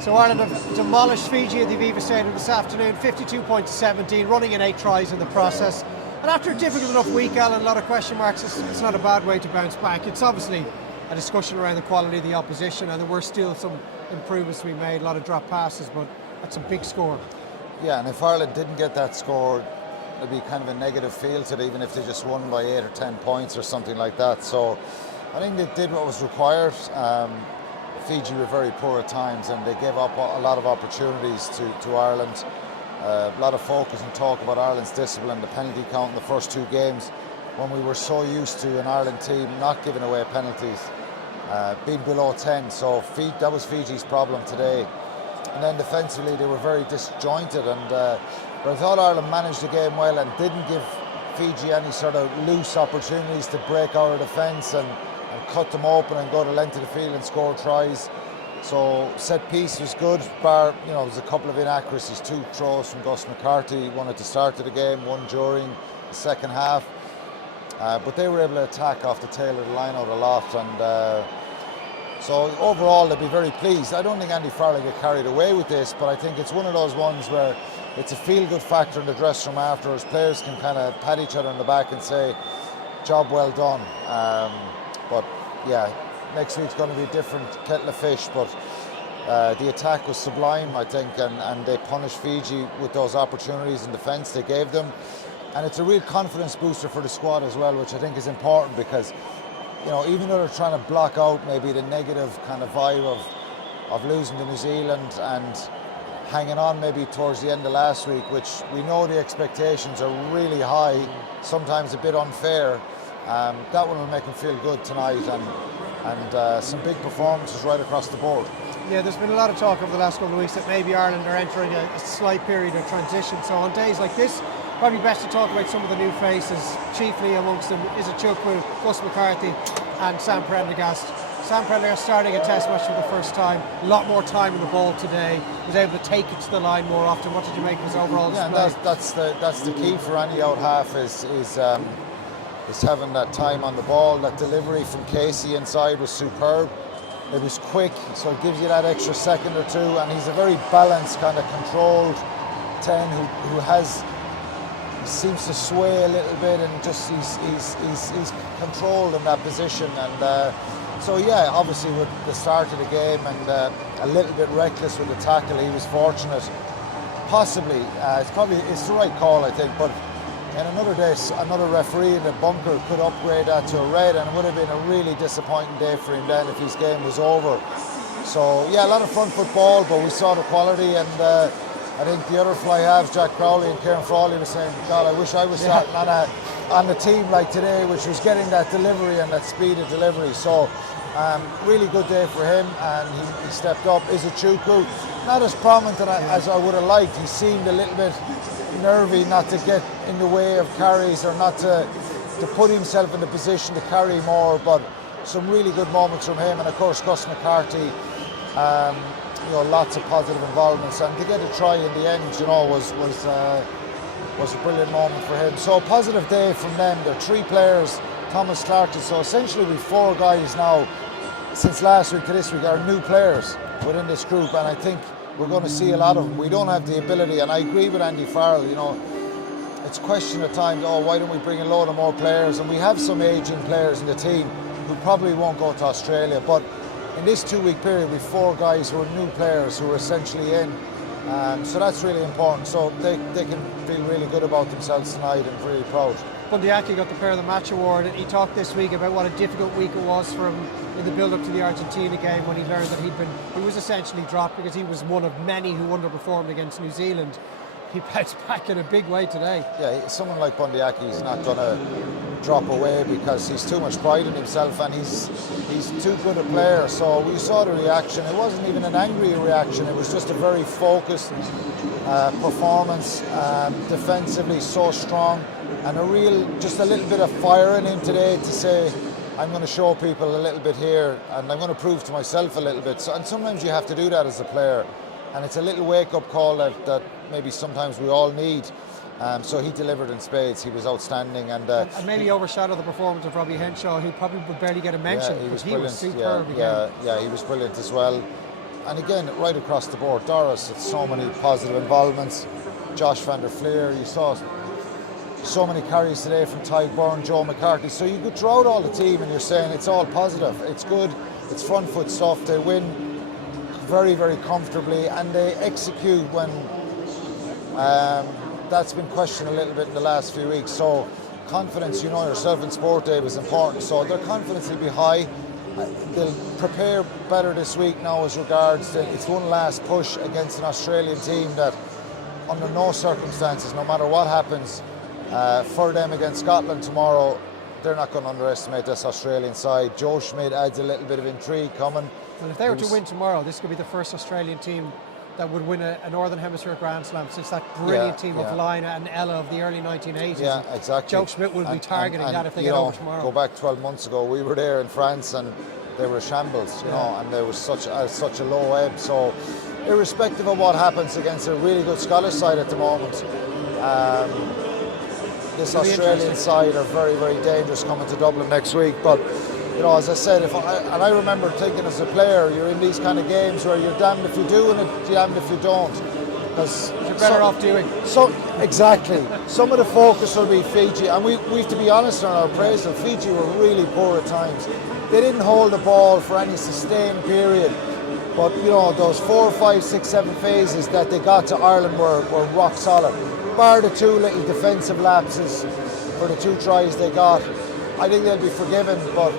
So Ireland have demolished Fiji at the Aviva Stadium this afternoon, 52 points to 17, running in 8 tries in the process. And after a difficult enough week, Alan, a lot of question marks, it's not a bad way to bounce back. It's obviously a discussion around the quality of the opposition, and there were still some improvements to be made, a lot of drop passes, but that's a big score. Yeah, and if Ireland didn't get that score, there'd be kind of a negative feel to it, even if they just won by 8 or 10 points or something like that. So I think they did what was required. Fiji were very poor at times, and they gave up a lot of opportunities to Ireland. A lot of focus and talk about Ireland's discipline, the penalty count in the first 2 games, when we were so used to an Ireland team not giving away penalties, being below 10. So that was Fiji's problem today. And then defensively, they were very disjointed. But I thought Ireland managed the game well and didn't give Fiji any sort of loose opportunities to break our defence and cut them open and go the length of the field and score tries. So set piece was good, bar, there was a couple of inaccuracies, 2 throws from Gus McCarthy, one at the start of the game, one during the second half. But they were able to attack off the tail of the line out a lot, and so overall they'll be very pleased. I don't think Andy Farrell will get carried away with this, but I think it's one of those ones where it's a feel-good factor in the dressing room afterwards. Players can kind of pat each other on the back and say, job well done. But yeah, next week's going to be a different kettle of fish, but the attack was sublime, I think, and they punished Fiji with those opportunities in defence they gave them. And it's a real confidence booster for the squad as well, which I think is important, because even though they're trying to block out maybe the negative kind of vibe of losing to New Zealand and hanging on maybe towards the end of last week, which we know the expectations are really high, sometimes a bit unfair, that one will make them feel good tonight, and some big performances right across the board. Yeah, there's been a lot of talk over the last couple of weeks that maybe Ireland are entering a slight period of transition. So on days like this, probably best to talk about some of the new faces. Chiefly amongst them is Chukwu, Gus McCarthy and Sam Prendergast. Sam Prendergast starting a test match for the first time, a lot more time in the ball today, was able to take it to the line more often. What did you make of his overall display? Yeah, that's the key for any out half is having that time on the ball. That delivery from Casey inside was superb. It was quick, so it gives you that extra second or two, and he's a very balanced, kind of controlled 10 who seems to sway a little bit, and just he's controlled in that position. And so yeah, obviously with the start of the game and a little bit reckless with the tackle, he was fortunate. Possibly, it's the right call, I think, but in another day, another referee in the bunker could upgrade that to a red, and it would have been a really disappointing day for him then if his game was over. So yeah, a lot of front foot ball, but we saw the quality, and I think the other fly halves, Jack Crowley and Kieran Frawley, were saying, God, I wish I was starting on the team like today, which was getting that delivery and that speed of delivery. So really good day for him, and he stepped up. Chukwu, not as prominent as I would have liked. He seemed a little bit nervy not to get in the way of carries, or not to put himself in the position to carry more, but some really good moments from him. And of course Gus McCarthy, lots of positive involvements, and to get a try in the end was a brilliant moment for him. So a positive day from them. There are 3 players, Thomas Clarkson, so essentially we've 4 guys now since last week to this week are new players within this group, and I think we're going to see a lot of them. We don't have the ability, and I agree with Andy Farrell, it's a question at times, why don't we bring a load of more players? And we have some aging players in the team who probably won't go to Australia, but in this 2-week period we've 4 guys who are new players who are essentially in, so that's really important. So they can feel really good about themselves tonight and really proud. Bundee Aki got the Player of the Match award, and he talked this week about what a difficult week it was for him in the build-up to the Argentina game, when he learned that he was essentially dropped because he was one of many who underperformed against New Zealand. He bounced back in a big way today. Yeah, someone like Bundee Aki is not going to drop away because he's too much pride in himself, and he's too good a player. So we saw the reaction. It wasn't even an angry reaction. It was just a very focused performance, defensively so strong, and just a little bit of fire in him today to say, I'm going to show people a little bit here, and I'm going to prove to myself a little bit. So, and sometimes you have to do that as a player, and it's a little wake-up call that maybe sometimes we all need. So he delivered in spades. He was outstanding, and maybe overshadowed the performance of Robbie Henshaw, who probably would barely get a mention. Yeah, he was brilliant. He was superb again. Yeah, he was brilliant as well. and again, right across the board, Doris, it's so many positive involvements. Josh van der Fleer, you saw so many carries today from Ty Byrne, Joe McCarthy. So you go throughout all the team and you're saying it's all positive, it's good, it's front foot stuff. They win very, very comfortably and they execute when that's been questioned a little bit in the last few weeks. So confidence, you know yourself, in sport, Dave, is important. So their confidence will be high. They'll prepare better this week now as regards to, it's one last push against an Australian team that under no circumstances, no matter what happens, for them against Scotland tomorrow, they're not going to underestimate this Australian side. Joe Schmidt adds a little bit of intrigue coming. Well, if they were to win tomorrow, this could be the first Australian team that would win a Northern Hemisphere Grand Slam since that brilliant team of Lina and Ella of the early 1980s. Yeah, exactly. Joe Schmidt will be targeting that if they get over tomorrow. Go back 12 months ago, we were there in France and they were shambles, you know, and there was such a low ebb. So irrespective of what happens against a really good Scottish side at the moment, this Australian side are very, very dangerous coming to Dublin next week. But you know, as I said, I remember thinking as a player, you're in these kind of games where you're damned if you do and you're damned if you don't, because you're better off doing. So exactly, some of the focus will be Fiji, and we have to be honest in our appraisal. Fiji were really poor at times. They didn't hold the ball for any sustained period, but you know, those 4, 5, 6, 7 phases that they got to Ireland were rock solid. Bar the 2 little defensive lapses for the 2 tries they got, I think they'll be forgiven, but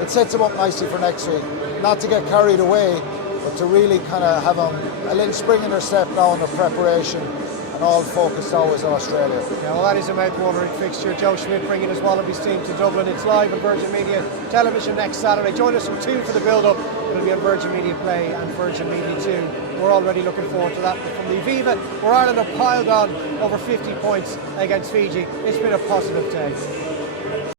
it sets them up nicely for next week. Not to get carried away, but to really kind of have a little spring in their step now in their preparation, and all focused always on Australia. Yeah, well, that is a mouth-watering fixture. Joe Schmidt bringing his Wallabies team to Dublin. It's live on Virgin Media Television next Saturday. Join us from 2 for the build-up. It'll be on Virgin Media Play and Virgin Media 2. We're already looking forward to that. But from the Aviva, where Ireland have piled on over 50 points against Fiji, it's been a positive day.